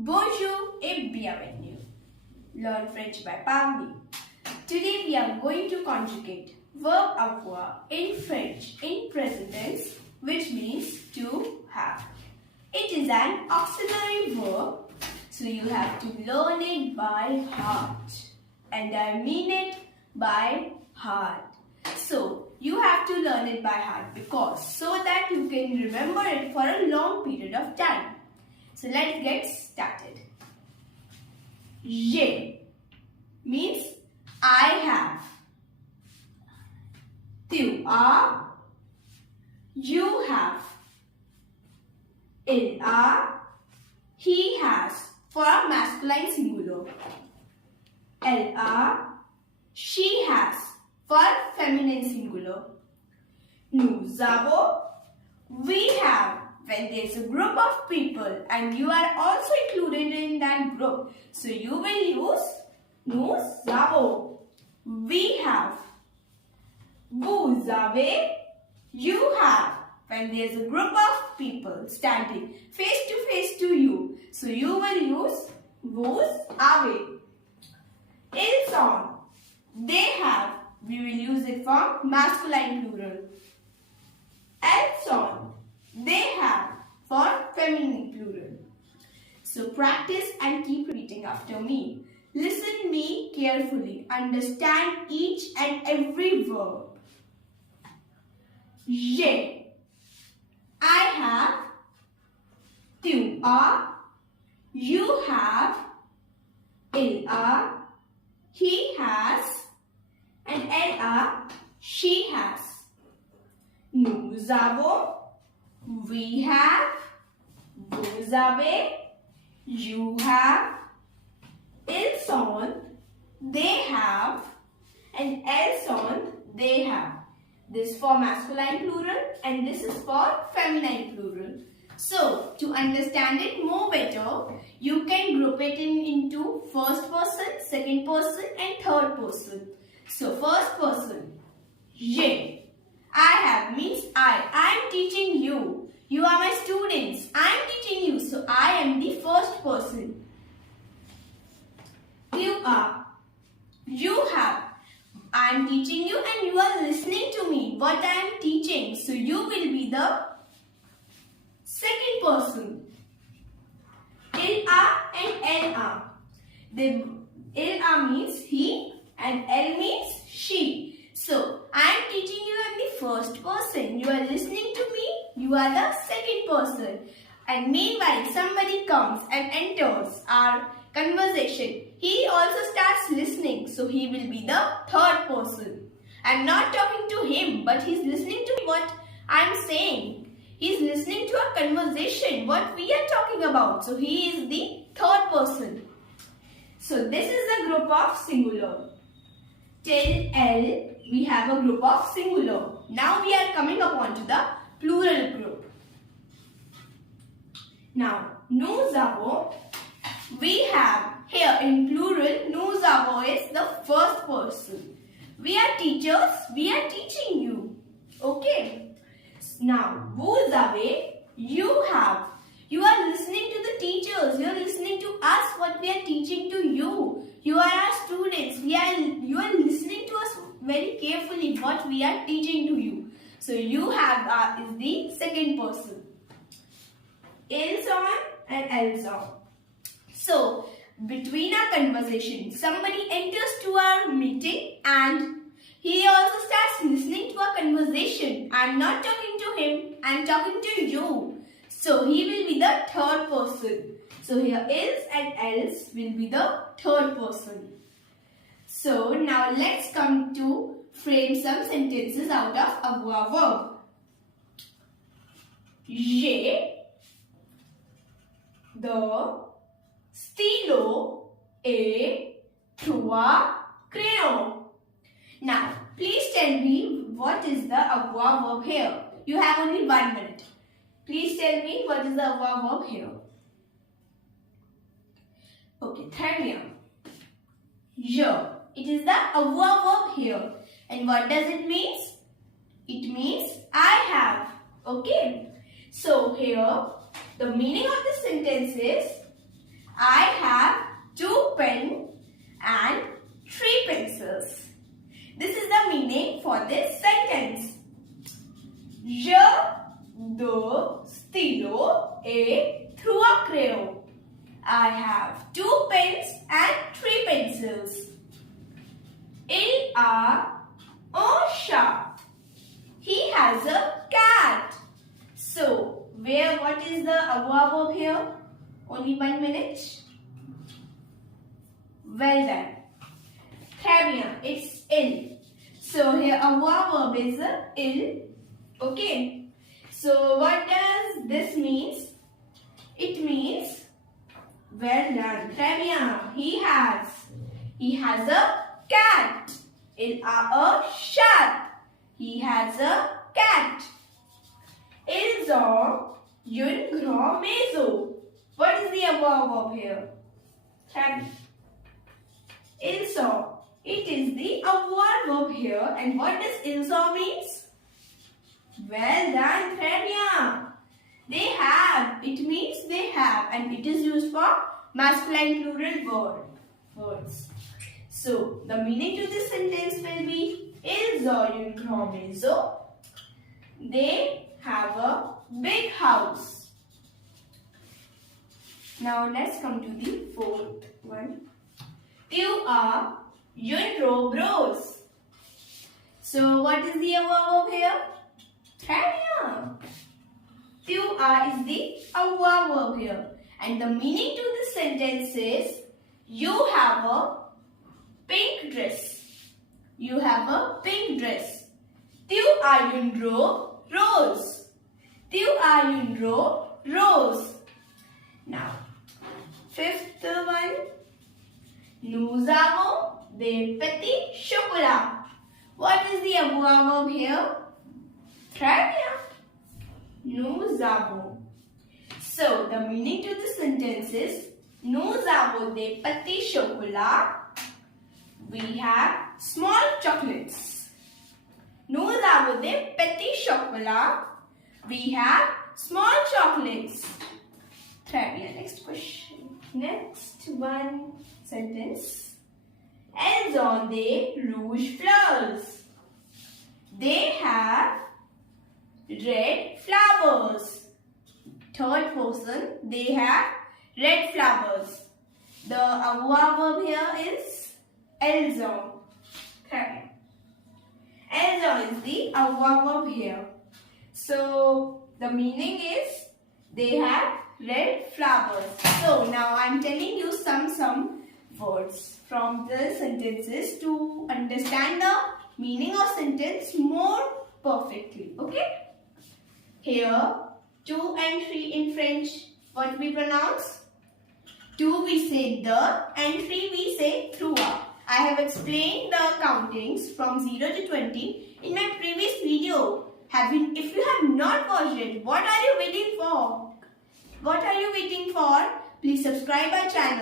Bonjour et bienvenue. Learn French by Pavani. Today we are going to conjugate verb avoir in French in present tense, which means to have. It is an auxiliary verb, so you have to learn it by heart. And I mean it by heart. So you have to learn it by heart because so that you can remember it for a long period of time. So let's get started. J'ai means I have. Tu as, you have. Il a, he has for a masculine singular. Elle a, she has for feminine singular. Nous avons, we have when there is a group of people and you are also included in that group. So you will use nous avons. We have. Vous avez, you have. When there is a group of people standing face to face to you. So you will use vous avez. Ils ont, they have. We will use it for masculine plural. Elles ont, they have for feminine plural. So practice and keep repeating after me. Listen me carefully. Understand each and every verb. J'ai, I have. Tu as, you have. Il a, he has. And elle a, she has. Nous avons, we have. Vous avez, you have. Ils ont, they have. And elles ont, they have. This is for masculine plural and this is for feminine plural. So, to understand it more better, you can group it into first person, second person and third person. So, first person, j'ai. I have means I am teaching you. You are my students. I am teaching you. So, I am the first person. You are. You have. I am teaching you and you are listening to me. What I am teaching. So, you will be the second person. Il a and elle a. Il a means he and elle means she. So, I am teaching you and the first person. You are listening to me. You are the second person. And meanwhile, somebody comes and enters our conversation. He also starts listening. So, he will be the third person. I am not talking to him, but he is listening to what I am saying. He is listening to a conversation, what we are talking about. So, he is the third person. So, this is a group of singular. Till L, we have a group of singular. Now, we are coming upon to the plural group. Now, nous avons, we have here in plural, nous avons is the first person. We are teachers, we are teaching you. Okay. Now, vous avez, you have. You are listening to the teachers. You are listening to us, what we are teaching to you. You are our students. You are listening to us very carefully, what we are teaching to you. So, you have is the second person. Ils ont and elles ont. So, between our conversation, somebody enters to our meeting and he also starts listening to our conversation. I am not talking to him, I am talking to you. So, he will be the third person. So, here is and else will be the third person. So, now let's come to frame some sentences out of avoir verb. J'ai the stylo et trois crayons. Now, please tell me what is the avoir verb here. You have only 1 minute. Please tell me what is the avoir verb here. Okay, très bien. Je. It is the avoir verb here. And what does it mean? It means I have. Okay. So, here the meaning of this sentence is I have 2 pens and 3 pencils. This is the meaning for this sentence. Je do stylo et 3 crayons. I have 2 pens and 3 pencils. Il a un chat. He has a cat. So, what is the avoir verb here? Only 1 minute. Well done. Très bien. It's il. So, here avoir verb is il. Okay. So, what does this mean? It means, well done. Très bien. He has a cat. Il a un chat. He has a cat. Ils ont une grande maison. What is the avoir verb here? Ils ont. It is the avoir verb here. And what does ils ont means? Well done, très bien. They have. It means they have. And it is used for masculine plural words. So, the meaning to this sentence will be ils ont une grande maison. They have a big house. Now, let's come to the fourth one. Tu as une robe rose. So, what is the avoir verb here? Très bien. Tu as is the avoir verb here. And the meaning to this sentence is, you have a pink dress. You have a pink dress. Tu as une robe rose. Tu as une robe rose. Now, fifth one. Nous avons des petits chocolats. What is the avoir verb here? Très bien. Nous avons. So, the meaning to the sentence is, nous avons des petits chocolats. We have small chocolates. Nous avons des petits chocolats. We have small chocolates. Très bien. Next question. Next one sentence. Elles ont des rouges flowers. They have red flowers. Third person. They have red flowers. The avoir verb here is elles ont. Okay. Elles ont is the avoir verb here. So, the meaning is, they have red flowers. So, now I am telling you some words from the sentences to understand the meaning of sentence more perfectly. Okay? Here, 2 and 3 in French, what we pronounce? 2 we say the and 3 we say trois. I have explained the countings from 0 to 20 in my previous video. If you have not watched it, what are you waiting for? What are you waiting for? Please subscribe our channel.